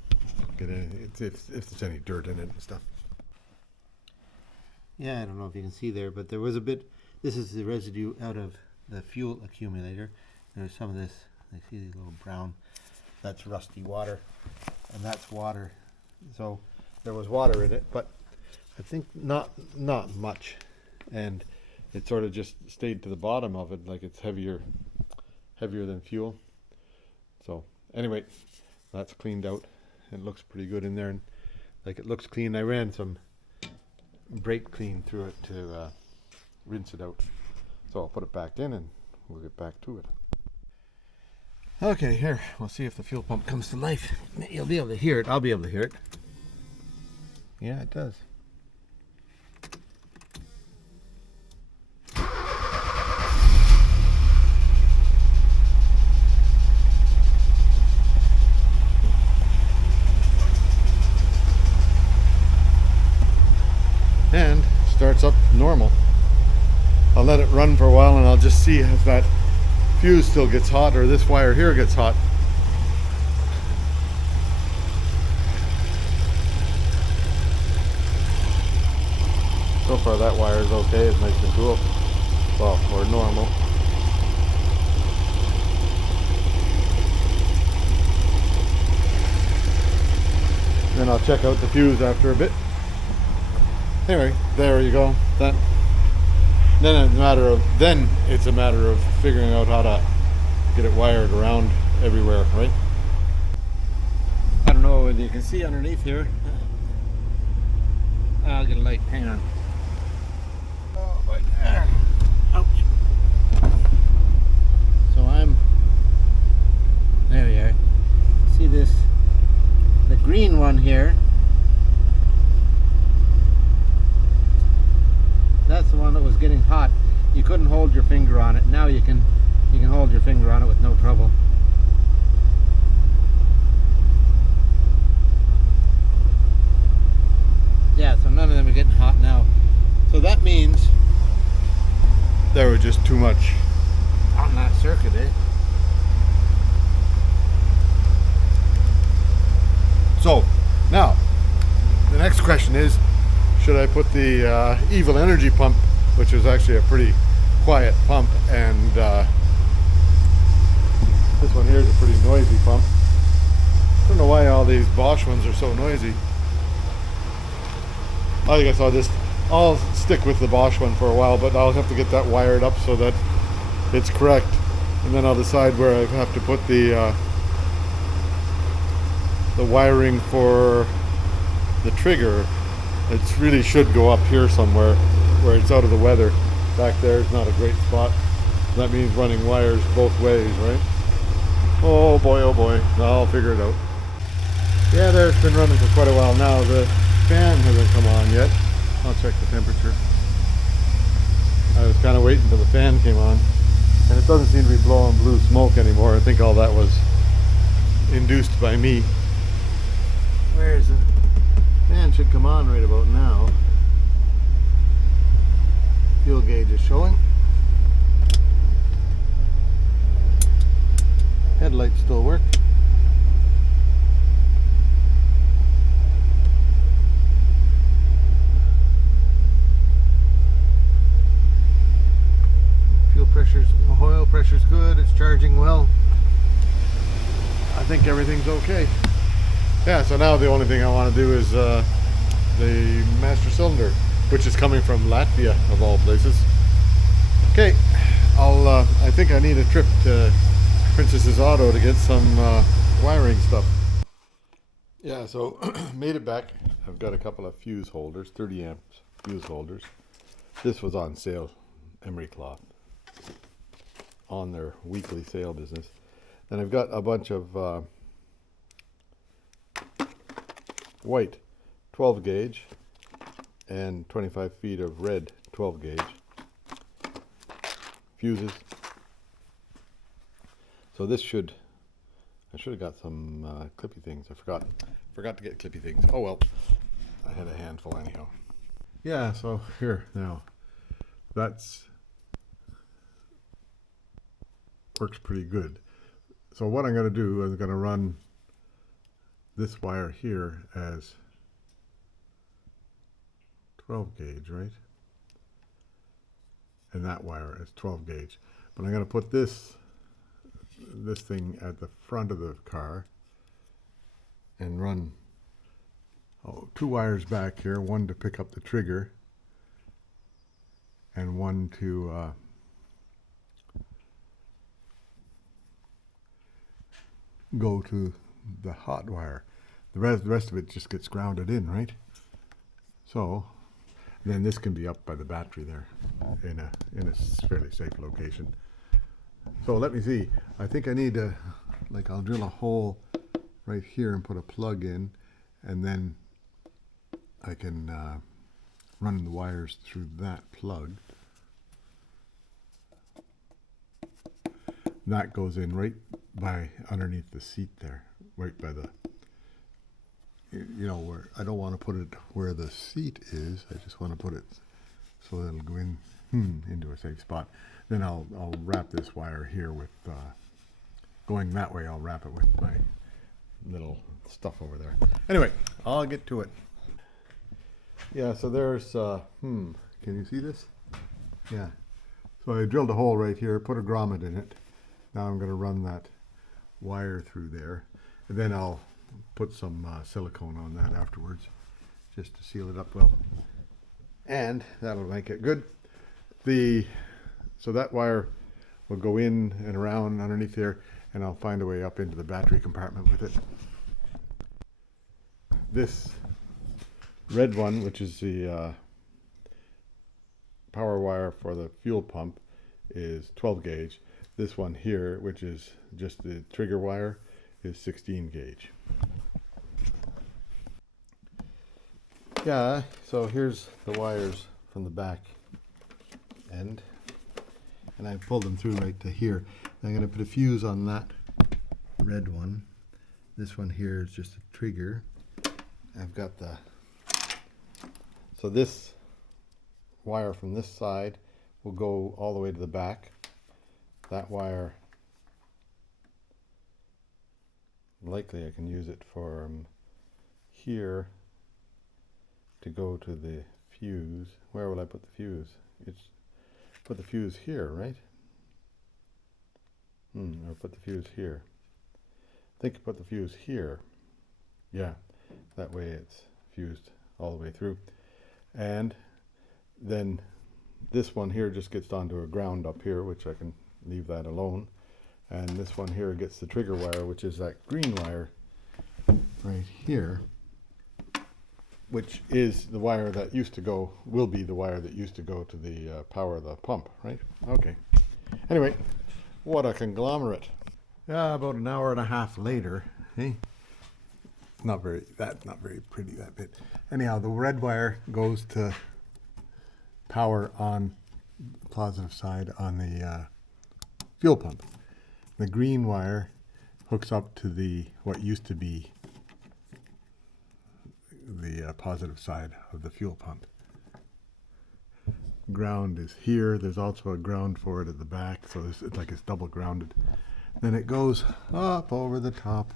get any, if there's any dirt in it and stuff. Yeah, I don't know if you can see there, but there was a bit, this is the residue out of the fuel accumulator. There's some of this, I see these little brown, that's rusty water, and that's water. So there was water in it, but I think not much, and it sort of just stayed to the bottom of it, like it's heavier than fuel. So anyway, that's cleaned out. It looks pretty good in there, and like it looks clean. I ran some brake clean through it to rinse it out. So I'll put it back in and we'll get back to it. Okay, here, we'll see if the fuel pump comes to life. You'll be able to hear it. I'll be able to hear it. Yeah, it does. And starts up normal. I'll let it run for a while and I'll just see if that fuse still gets hot or this wire here gets hot. So far that wire is okay, it's nice and cool. Well, or normal. Then I'll check out the fuse after a bit. Anyway, there you go. Then it's a matter of figuring out how to get it wired around everywhere, right? I don't know know whether you can see underneath here. I'll get a light. Hang on. Oh, but, ouch. So there we are. See this? The green one here. That's the one that was getting hot. You couldn't hold your finger on it. Now you can hold your finger on it with no trouble. Yeah, so none of them are getting hot now. So that means There was just too much. on that circuit, eh? So now the next question is, should I put the evil energy pump, which is actually a pretty quiet pump, and this one here is a pretty noisy pump. I don't know why all these Bosch ones are so noisy. I guess I'll stick with the Bosch one for a while, but I'll have to get that wired up so that it's correct, and then I'll decide where I have to put the wiring for the trigger. It really should go up here somewhere where it's out of the weather. Back there is not a great spot. That means running wires both ways, right? Oh boy, I'll figure it out. Yeah, there, it's been running for quite a while now. The fan hasn't come on yet. I'll check the temperature. I was kind of waiting until the fan came on, and it doesn't seem to be blowing blue smoke anymore. I think all that was induced by me. Where is it? Fan should come on right about now. Fuel gauge is showing. Headlights still work. Oil pressure's good. It's charging well. I think everything's okay. Yeah, so now the only thing I want to do is the master cylinder, which is coming from Latvia of all places. Okay, I think I need a trip to Princess's Auto to get some wiring stuff. Yeah, so made it back. I've got a couple of fuse holders, 30 amps fuse holders. This was on sale, emery cloth, on their weekly sale business. And I've got a bunch of white 12 gauge and 25 feet of red 12 gauge fuses. So this I should have got some clippy things. I forgot to get clippy things. Oh well, I had a handful anyhow. Yeah, so here now, that's works pretty good. So what I'm going to do is I'm going to run this wire here as 12 gauge, right? And that wire as 12 gauge. But I'm going to put this thing at the front of the car and run two wires back here, one to pick up the trigger and one to go to the hot wire. The rest of it just gets grounded in, right? So then this can be up by the battery there in a fairly safe location. So let me see. I think I need to, I'll drill a hole right here and put a plug in, and then I can run the wires through that plug. That goes in right by underneath the seat there, right by the, where I don't want to put it where the seat is. I just want to put it so it'll go in into a safe spot. Then I'll wrap this wire here with going that way. I'll wrap it with my little stuff over there. Anyway, I'll get to it. Yeah, so there's can you see this? Yeah. So I drilled a hole right here, put a grommet in it. Now I'm going to run that wire through there, and then I'll put some silicone on that afterwards just to seal it up well, and that'll make it good. So that wire will go in and around underneath here, and I'll find a way up into the battery compartment with it. this red one, which is the power wire for the fuel pump, is 12 gauge. This one here, which is just the trigger wire, is 16 gauge. Yeah, so here's the wires from the back end, and I pulled them through right to here. I'm going to put a fuse on that red one. This one here is just a trigger. I've got the, so this wire from this side will go all the way to the back. That wire, likely I can use it for here to go to the fuse. Where will I put the fuse? It's put the fuse here, right? Or put the fuse here. I think I put the fuse here. Yeah, that way it's fused all the way through. And then this one here just gets onto a ground up here, which I can leave that alone. And this one here gets the trigger wire, which is that green wire right here, which is the wire that used to go, will be the wire that used to go to the power of the pump, right? Okay. Anyway, what a conglomerate. Yeah, about an hour and a half later, hey? Not very pretty, that bit. Anyhow, the red wire goes to power on the positive side on the fuel pump. The green wire hooks up to the, what used to be the positive side of the fuel pump. Ground is here. There's also a ground for it at the back, so it's like it's double grounded. Then it goes up over the top,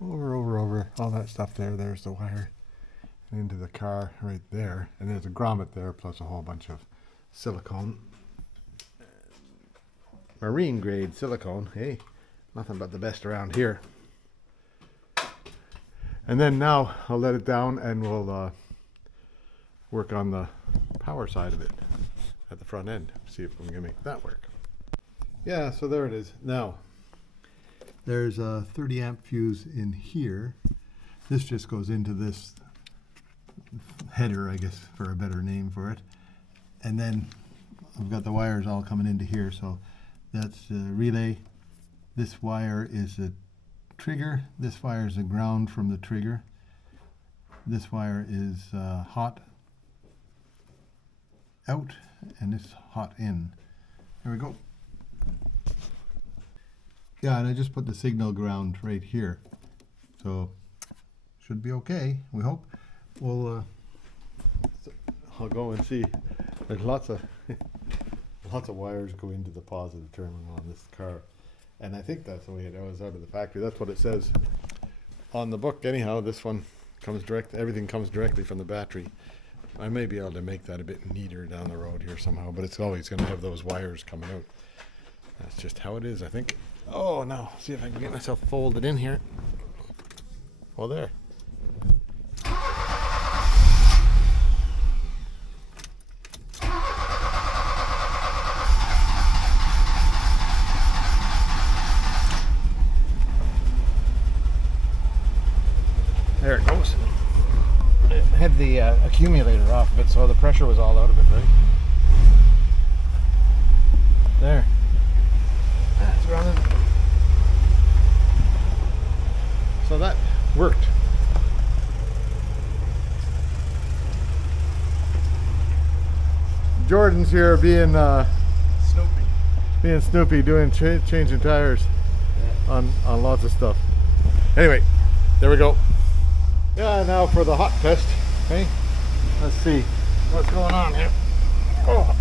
over, all that stuff there. There's the wire, and into the car right there. And there's a grommet there, plus a whole bunch of silicone. Marine grade silicone, hey, nothing but the best around here. And then now I'll let it down and we'll work on the power side of it at the front end. See if we can make that work. Yeah, so there it is. Now, there's a 30 amp fuse in here. This just goes into this header, I guess, for a better name for it. And then I've got the wires all coming into here, so that's the relay. This wire is a trigger. This wire is a ground from the trigger. This wire is hot out, and this hot in. There we go. Yeah, and I just put the signal ground right here, so should be okay, we hope. We'll I'll go and see. There's lots of wires go into the positive terminal on this car, and I think that's the way it was out of the factory. That's what it says on the book anyhow. This one comes direct, everything comes directly from the battery. I may be able to make that a bit neater down the road here somehow, but it's always going to have those wires coming out. That's just how it is, I think. Oh, now, see if I can get myself folded in here. Well, there. There it goes. It had the accumulator off of it, so the pressure was all out of it, right? There. That's running. So that worked. Jordan's here being Snoopy, doing changing tires on lots of stuff. Anyway, there we go. Yeah, now for the hot test. Okay, let's see what's going on here. Oh.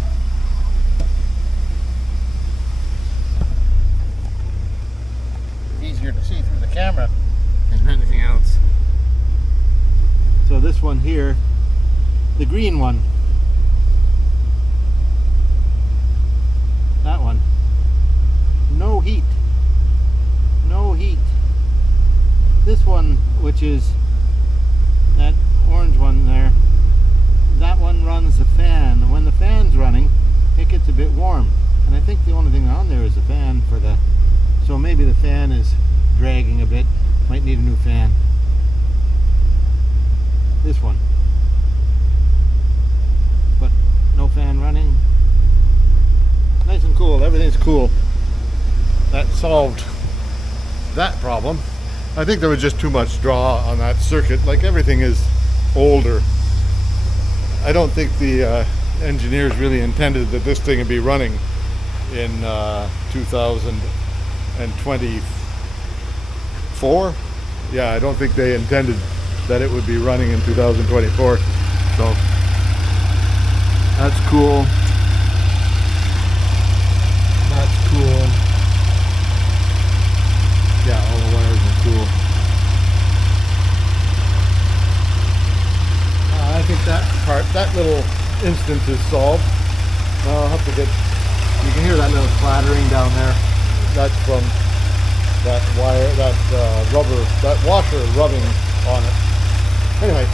Easier to see through the camera than anything else. So this one here, the green one, that one, no heat, no heat. This one, which is that orange one there, that one runs the fan. When the fan's running, it gets a bit warm, and I think the only thing on there is the fan for the, so maybe the fan is dragging a bit, might need a new fan. is cool. That solved that problem. I think there was just too much draw on that circuit. Like, everything is older. I don't think the engineers really intended that this thing would be running in 2024. Yeah, I don't think they intended that it would be running in 2024. So that's cool. That's cool. Yeah, all the wires are cool. I think that part, that little instance is solved. Now I'll have to get, you can hear that little clattering down there. That's from that wire, that rubber, that washer rubbing on it. Anyway,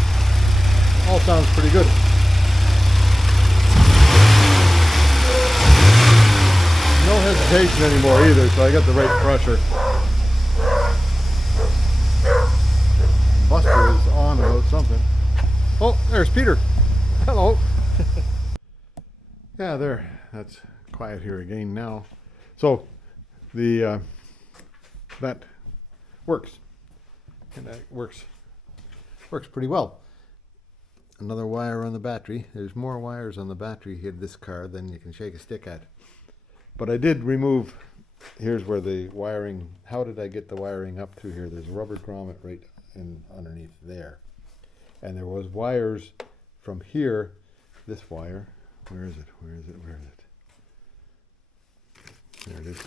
all sounds pretty good. No hesitation anymore either, so I got the right pressure. Buster is on about something. Oh, there's Peter. Hello. Yeah, there. That's quiet here again now. So the that works, and that works pretty well. Another wire on the battery. There's more wires on the battery here in this car than you can shake a stick at. But I did remove. Here's where the wiring. How did I get the wiring up through here? There's a rubber grommet right in underneath there. And there was wires from here, this wire, where is it, where is it, where is it? There it is,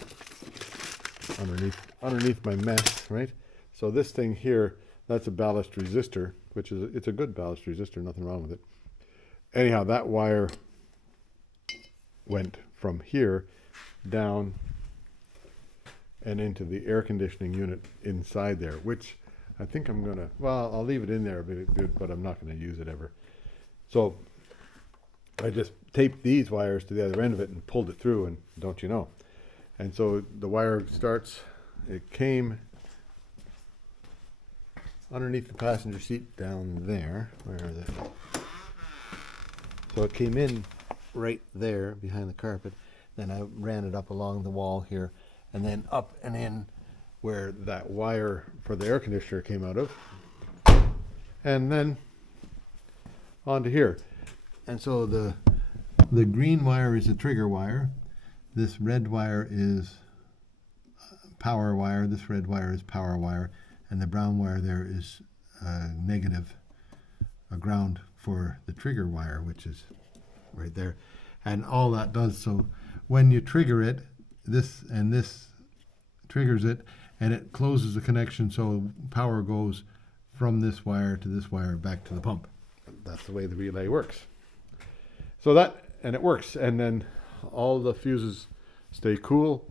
underneath my mesh, right? So this thing here, that's a ballast resistor, which is, it's a good ballast resistor, nothing wrong with it. Anyhow, that wire went from here down and into the air conditioning unit inside there, which I think I'm gonna, well, I'll leave it in there a bit, but I'm not gonna use it ever. So I just taped these wires to the other end of it and pulled it through, and don't you know. And so the wire starts, it came underneath the passenger seat down there. Where is it? So it came in right there behind the carpet. Then I ran it up along the wall here, and then up and in where that wire for the air conditioner came out of, and then onto here. And so the green wire is a trigger wire, this red wire is power wire, this red wire is power wire, and the brown wire there is negative, a ground for the trigger wire, which is right there. And all that does, so when you trigger it, this and this triggers it, and it closes the connection, so power goes from this wire to this wire back to the pump. That's the way the relay works. So that, and it works, and then all the fuses stay cool.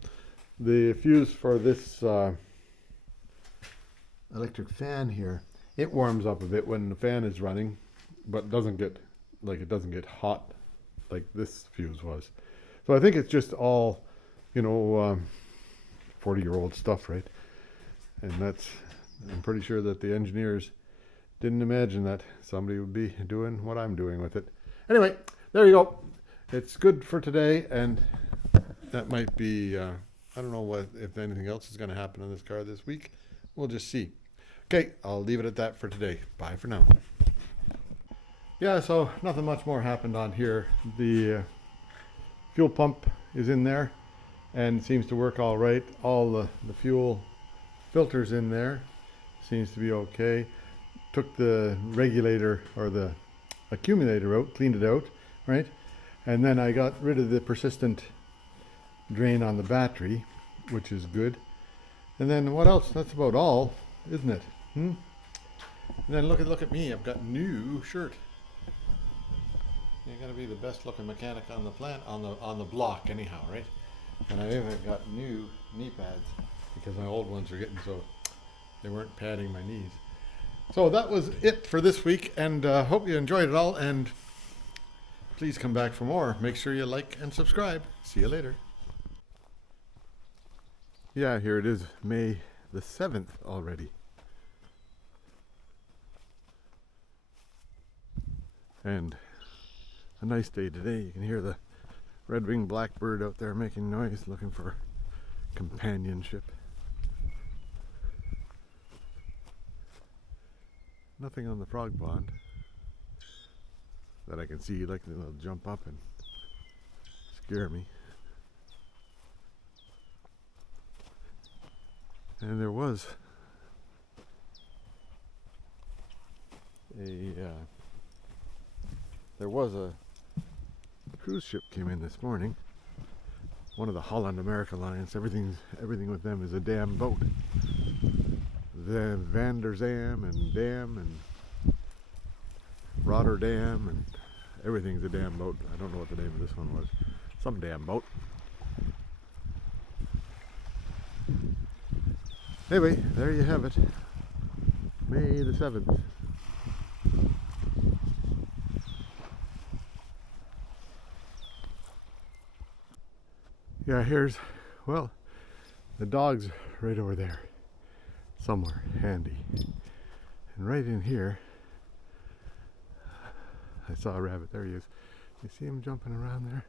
The fuse for this electric fan here, it warms up a bit when the fan is running, but doesn't get, like, it doesn't get hot like this fuse was. So I think it's just all, you know, 40-year-old stuff, right? And that's, I'm pretty sure that the engineers didn't imagine that somebody would be doing what I'm doing with it. Anyway, there you go. It's good for today, and that might be, I don't know what, if anything else is going to happen in this car this week. We'll just see. Okay, I'll leave it at that for today. Bye for now. Yeah, so nothing much more happened on here. The fuel pump is in there and seems to work all right. All the fuel filters in there, seems to be okay. Took the regulator or the accumulator out, cleaned it out, right? And then I got rid of the persistent drain on the battery, which is good. And then what else? That's about all, isn't it? And then look at me. I've got new shirt. You're gonna be the best looking mechanic on the plant, on the block anyhow, right? And I even got new knee pads because my old ones are getting so, they weren't padding my knees. So that was it for this week, and hope you enjoyed it all, and please come back for more. Make sure you like and subscribe. See you later. Yeah, here it is, May the 7th already. And a nice day today. You can hear the red-winged blackbird out there making noise, looking for companionship. Nothing on the frog pond that I can see, like they'll jump up and scare me. And there was a cruise ship came in this morning. One of the Holland America lines. Everything with them is a damn boat. The Van der Zam and Dam and Rotterdam and everything's a damn boat. I don't know what the name of this one was. Some damn boat. Anyway, there you have it. May the 7th. Yeah, here's, well, the dog's right over there. Somewhere handy. And right in here, I saw a rabbit. There he is. You see him jumping around there?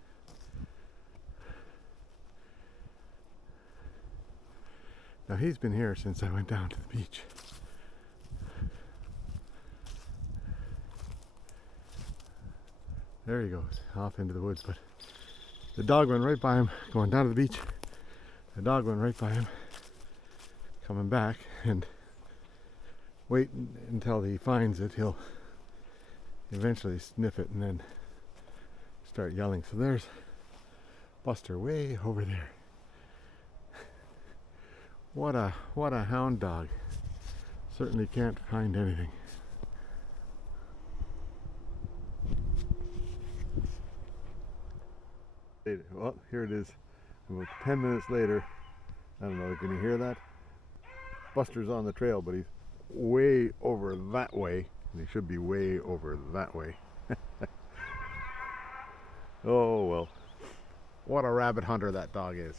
Now he's been here since I went down to the beach. There he goes, off into the woods. But the dog went right by him, going down to the beach. The dog went right by him, coming back, and wait until he finds it. He'll eventually sniff it and then start yelling. So there's Buster way over there. What a hound dog. Certainly can't find anything. Well, here it is. About 10 minutes later. I don't know, can you hear that? Buster's on the trail, but he's way over that way. And he should be way over that way. Oh well. What a rabbit hunter that dog is.